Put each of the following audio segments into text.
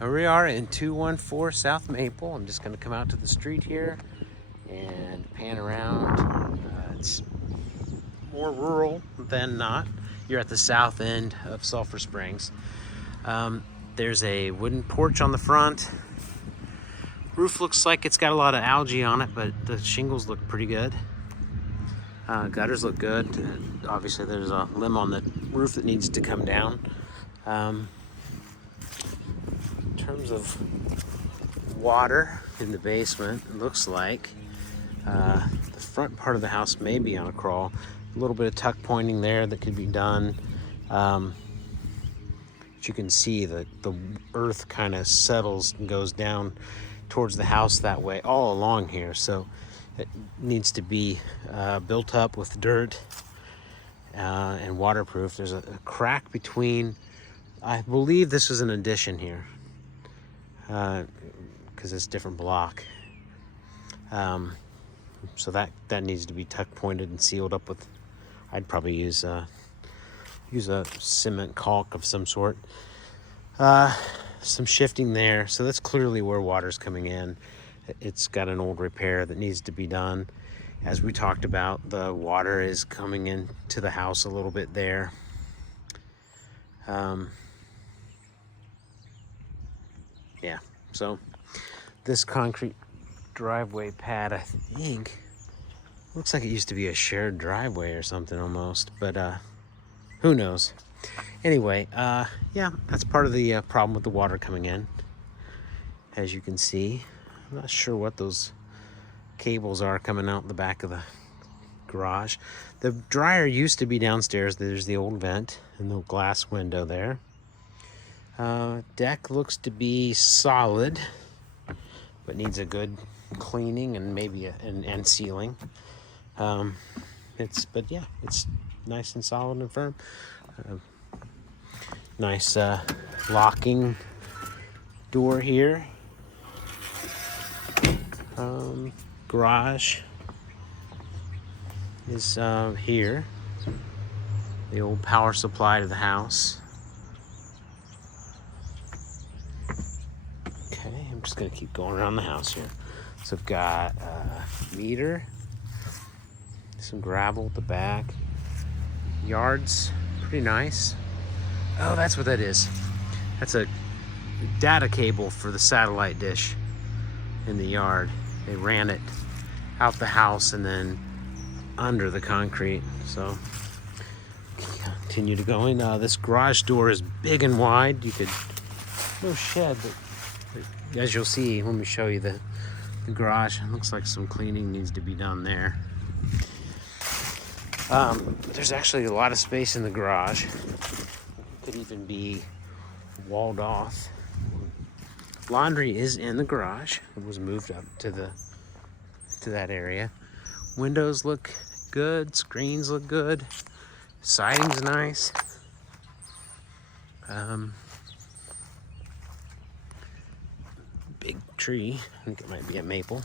Here we are in 214 South Maple. I'm just going to come out to the street here and pan around. It's more rural than not. You're at the south end of Sulphur Springs. There's a wooden porch on the front. Roof looks like it's got a lot of algae on it, but the shingles look pretty good. Gutters look good. Obviously there's a limb on the roof that needs to come down. In terms of water in the basement, it looks like the front part of the house may be on a crawl. A little bit of tuck pointing there that could be done. But you can see that the earth kind of settles and goes down towards the house that way all along here. So it needs to be built up with dirt and waterproof. There's a crack between, I believe this is an addition here because it's different block. So that needs to be tuck pointed and sealed up with, I'd probably use a cement caulk of some sort. Some shifting there, so that's clearly where water's coming in. It's got an old repair that needs to be done. As we talked about, the water is coming into the house a little bit there. Yeah, so this concrete driveway pad, I think, looks like it used to be a shared driveway or something almost, but who knows? Anyway, yeah, that's part of the problem with the water coming in. As you can see, I'm not sure what those cables are coming out the back of the garage. The dryer used to be downstairs. There's the old vent and the glass window there. Deck looks to be solid, but needs a good cleaning and maybe and sealing. But yeah, it's nice and solid and firm. Nice locking door here. Garage is here. The old power supply to the house. Okay, I'm just gonna keep going around the house here. So I've got a meter, some gravel at the back. Yard's pretty nice. Oh, that's what that is. That's a data cable for the satellite dish in the yard. They ran it out the house and then under the concrete. So continue to go in. This garage door is big and wide. You could, no shed, but as you'll see, let me show you the garage. It looks like some cleaning needs to be done there. There's actually a lot of space in the garage. Could even be walled off. Laundry is in the garage. It was moved up to that area. Windows look good. Screens look good. Siding's nice. Big tree. I think it might be a maple.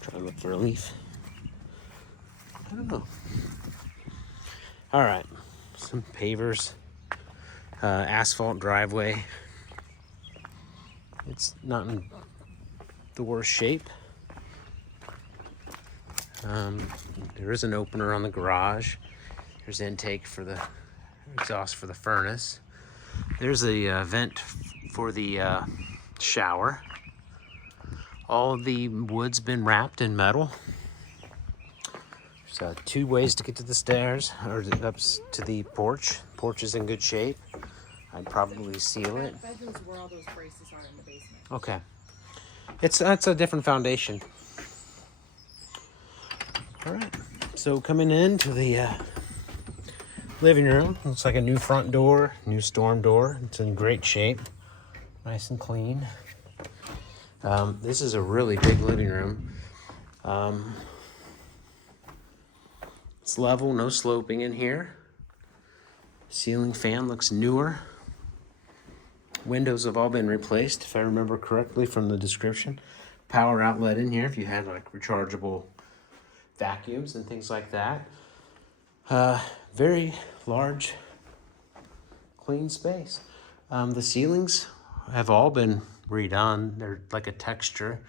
Try to look for a leaf. I don't know. All right, some pavers, asphalt driveway. It's not in the worst shape. There is an opener on the garage. There's intake for the exhaust for the furnace. There's a vent for the shower. All the wood's been wrapped in metal. There's 2 ways to get to the stairs, or up to the porch. Porch is in good shape. I'd probably seal it. That bedroom's where all those braces are in the basement. Okay. It's a different foundation. All right. So coming into the living room, looks like a new front door, new storm door. It's in great shape, nice and clean. This is a really big living room. It's level, no sloping in here. Ceiling fan looks newer. Windows have all been replaced, if I remember correctly from the description. Power outlet in here if you had like rechargeable vacuums and things like that. Very large, clean space. The ceilings have all been redone. They're like a texture,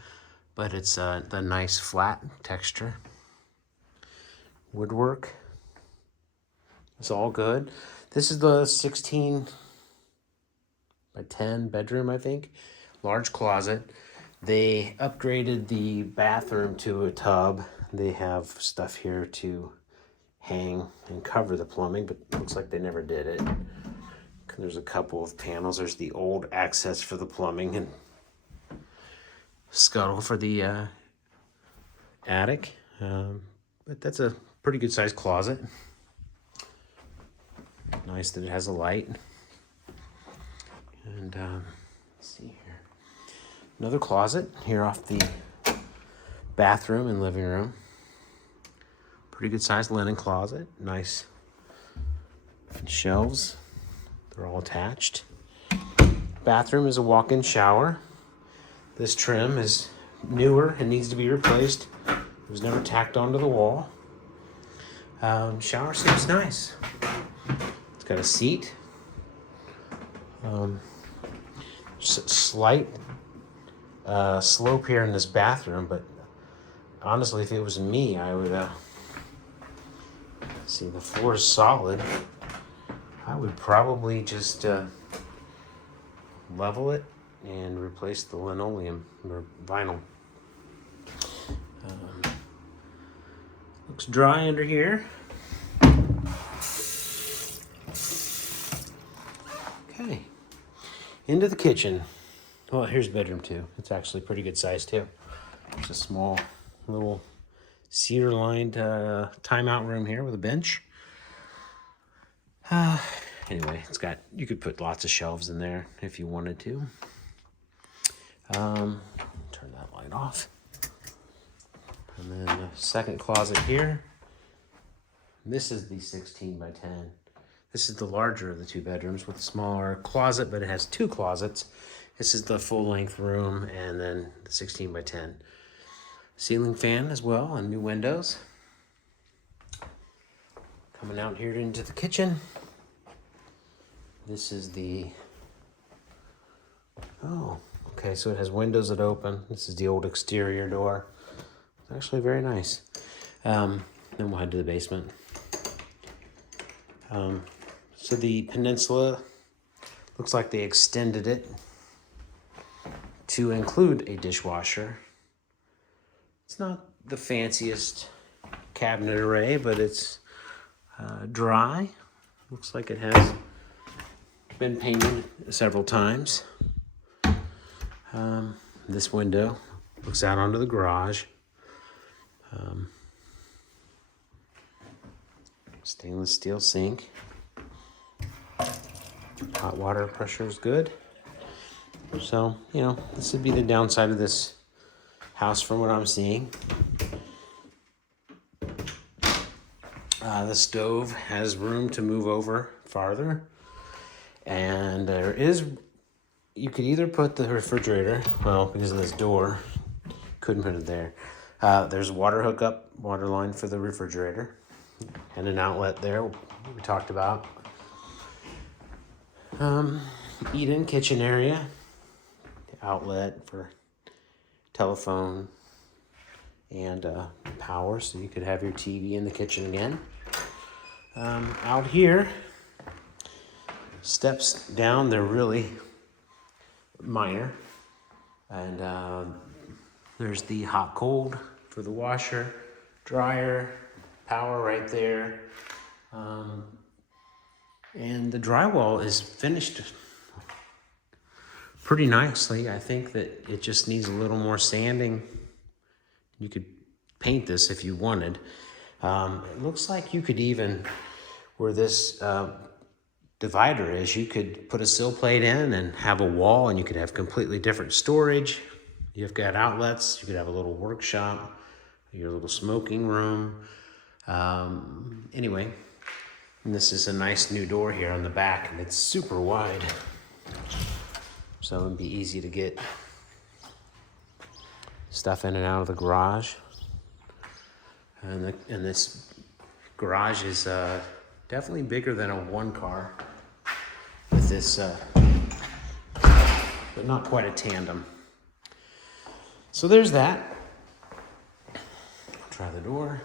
but it's the nice flat texture. Woodwork. It's all good. This is the 16 by 10 bedroom, I think. Large closet. They upgraded the bathroom to a tub. They have stuff here to hang and cover the plumbing, but it looks like they never did it. There's a couple of panels. There's the old access for the plumbing and scuttle for the attic. But that's a pretty good sized closet. Nice that it has a light. And let's see here. Another closet here off the bathroom and living room. Pretty good sized linen closet. Nice shelves. They're all attached. Bathroom is a walk-in shower. This trim is newer and needs to be replaced. It was never tacked onto the wall. Shower seems nice. It's got a seat. Slight slope here in this bathroom, but honestly, if it was me, I would see the floor is solid. I would probably just level it and replace the linoleum or vinyl. Looks dry under here. Okay, into the kitchen. Well, here's bedroom 2. It's actually pretty good size too. It's a small little cedar-lined timeout room here with a bench. Anyway, it's got, you could put lots of shelves in there if you wanted to. Turn that light off. And then the second closet here. This is the 16 by 10. This is the larger of the 2 bedrooms with a smaller closet, but it has 2 closets. This is the full-length room, and then the 16 by 10. Ceiling fan as well, and new windows. Coming out here into the kitchen. This is the, oh, okay, so it has windows that open. This is the old exterior door. It's actually very nice. Then we'll head to the basement. So the peninsula looks like they extended it to include a dishwasher. It's not the fanciest cabinet array, but it's dry. Looks like it has been painted several times. This window looks out onto the garage. Stainless steel sink. Hot water pressure is good. So, you know, this would be the downside of this house from what I'm seeing. The stove has room to move over farther. And there is, you could either put the refrigerator, well, because of this door, couldn't put it there. There's a water hookup, water line for the refrigerator, and an outlet there we talked about. Eat-in kitchen area, outlet for telephone and power, so you could have your TV in the kitchen again. Out here, steps down, they're really minor. And there's the hot cold for the washer, dryer, power right there. And the drywall is finished pretty nicely. I think that it just needs a little more sanding. You could paint this if you wanted. It looks like you could even, where this divider is, you could put a sill plate in and have a wall, and you could have completely different storage. You've got outlets, you could have a little workshop, your little smoking room. Anyway, and this is a nice new door here on the back, and it's super wide. So it would be easy to get stuff in and out of the garage. And this garage is definitely bigger than a one car with this but not quite a tandem. So there's that. Try the door.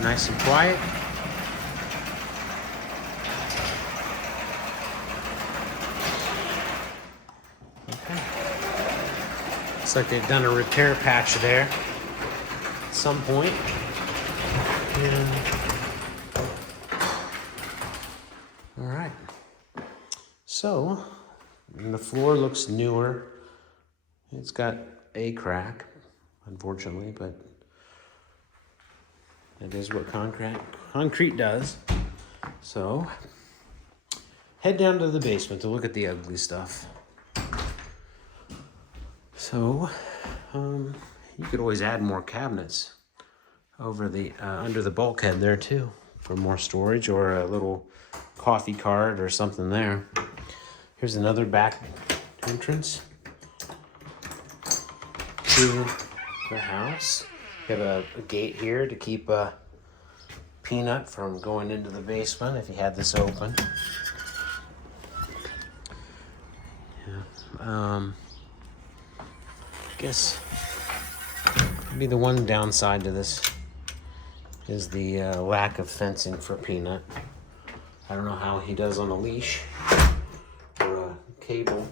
Nice and quiet. Okay. Looks like they've done a repair patch there at some point. And all right. So the floor looks newer. It's got a crack, unfortunately, but that is what concrete does. So head down to the basement to look at the ugly stuff. So you could always add more cabinets over the under the bulkhead there too for more storage, or a little coffee cart or something there. Here's another back entrance to the house. You have a gate here to keep Peanut from going into the basement if you had this open. Yeah. I guess maybe the one downside to this is the lack of fencing for Peanut. I don't know how he does on a leash or a cable.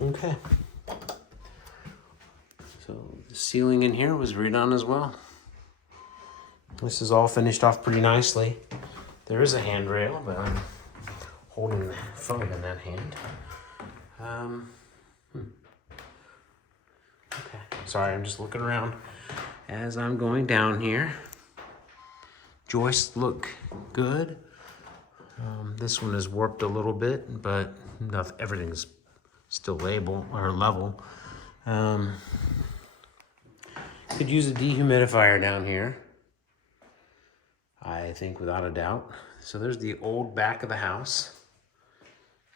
Okay. So the ceiling in here was redone as well. This is all finished off pretty nicely. There is a handrail, but I'm holding the phone in that hand. Okay, sorry, I'm just looking around as I'm going down here. Joists look good. This one is warped a little bit, but everything's still level. Could use a dehumidifier down here, I think, without a doubt. So there's the old back of the house,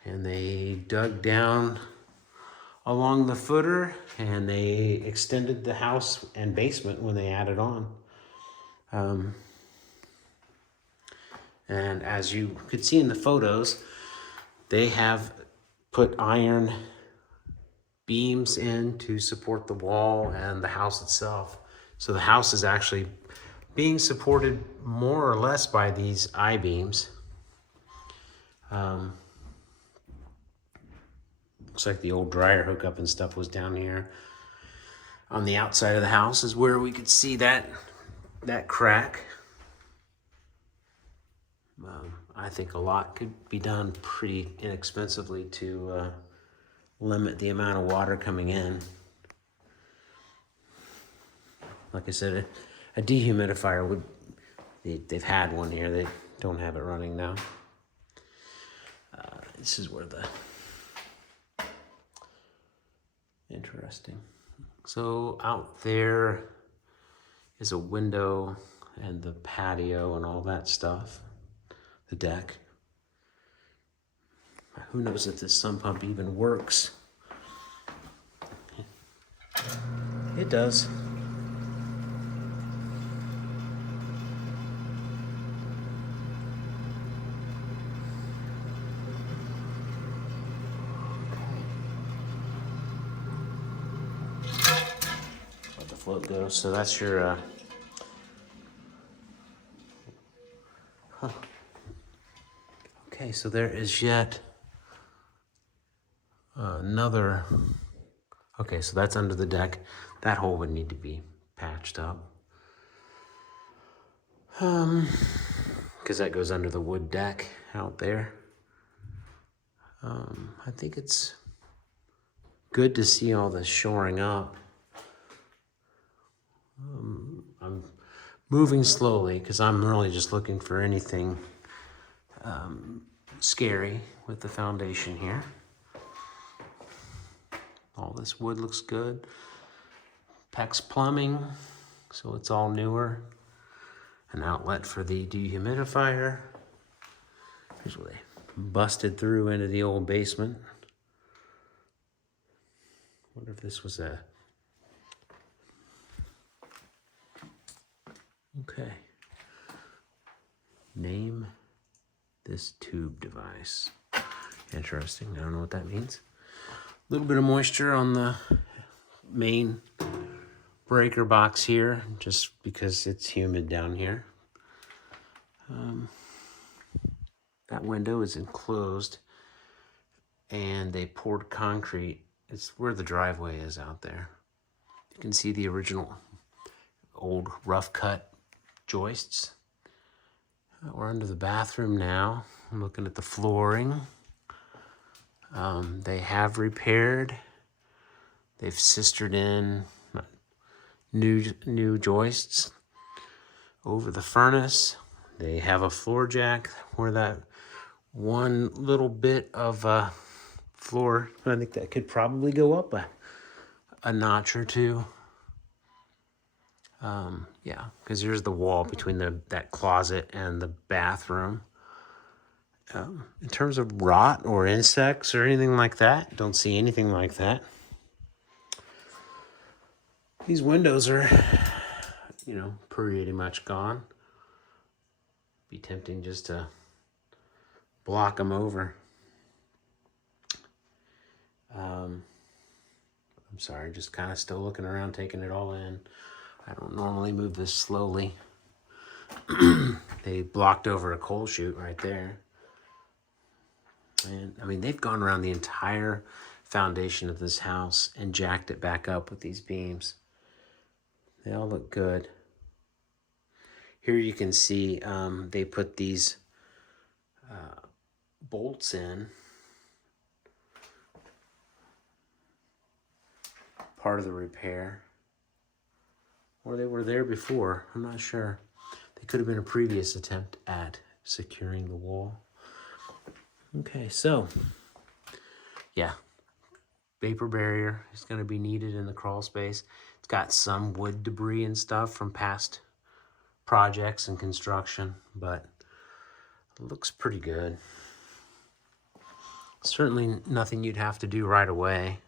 and they dug down along the footer and they extended the house and basement when they added on. And as you could see in the photos, they have put iron beams in to support the wall and the house itself. So the house is actually being supported more or less by these I-beams. Looks like the old dryer hookup and stuff was down here. On the outside of the house is where we could see that crack. I think a lot could be done pretty inexpensively to limit the amount of water coming in. Like I said, a dehumidifier would, they've had one here, they don't have it running now. This is where interesting. So out there is a window and the patio and all that stuff, the deck. Who knows if this sump pump even works? It does. Let the float go. So that's your Okay, so there is yet another. Okay, so that's under the deck. That hole would need to be patched up. Because that goes under the wood deck out there. I think it's good to see all this shoring up. I'm moving slowly because I'm really just looking for anything scary with the foundation here. All this wood looks good. PEX plumbing, so it's all newer. An outlet for the dehumidifier. Here's where they busted through into the old basement. Wonder if this was a... Okay. this tube device. Interesting. I don't know what that means. A little bit of moisture on the main breaker box here, just because it's humid down here. That window is enclosed, and they poured concrete. It's where the driveway is out there. You can see the original old rough cut joists. We're under the bathroom now. I'm looking at the flooring. They have repaired. They've sistered in new joists over the furnace. They have a floor jack where that one little bit of floor, I think that could probably go up a notch or two. Yeah, because here's the wall between that closet and the bathroom. In terms of rot or insects or anything like that, don't see anything like that. These windows are, pretty much gone. Be tempting just to block them over. I'm sorry, just kind of still looking around, taking it all in. I don't normally move this slowly. They blocked over a coal chute right there. And I mean, they've gone around the entire foundation of this house and jacked it back up with these beams. They all look good. Here you can see they put these bolts in. Part of the repair. Or they were there before, I'm not sure. They could have been a previous attempt at securing the wall. Okay, so, yeah. Vapor barrier is going to be needed in the crawl space. It's got some wood debris and stuff from past projects and construction, but it looks pretty good. Certainly nothing you'd have to do right away.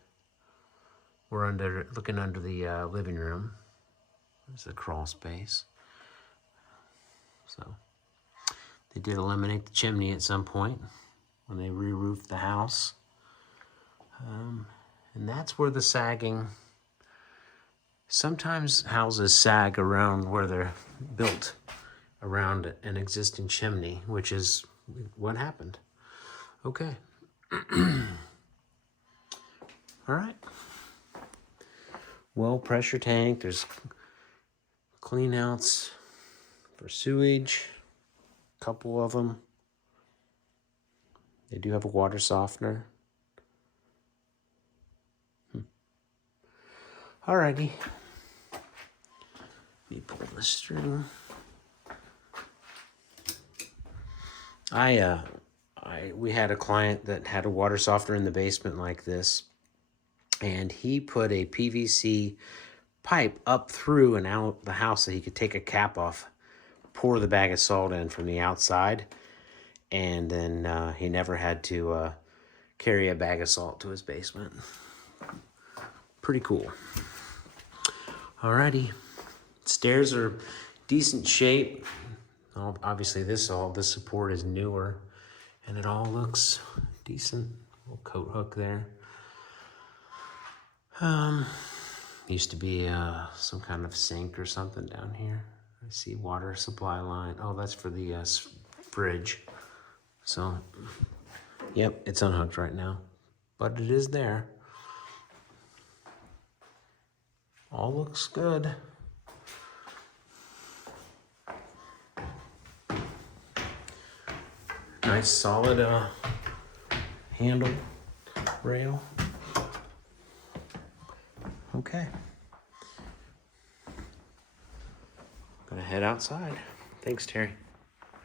We're looking under the living room. There's the crawl space. So they did eliminate the chimney at some point when they re-roofed the house. And that's where the sagging, sometimes houses sag around where they're built around an existing chimney, which is what happened. Okay. All right. Well, pressure tank, there's clean outs for sewage, a couple of them. They do have a water softener. Alrighty. Let me pull this string. We had a client that had a water softener in the basement like this, and he put a PVC pipe up through and out the house so he could take a cap off, pour the bag of salt in from the outside, and then he never had to carry a bag of salt to his basement. Pretty cool. Alrighty, stairs are decent shape. Obviously this support is newer, and it all looks decent. Little coat hook there. Used to be some kind of sink or something down here. I see water supply line. Oh, that's for the fridge. So, yep, it's unhooked right now, but it is there. All looks good. Nice solid handle rail. Okay. Gonna head outside. Thanks, Terry.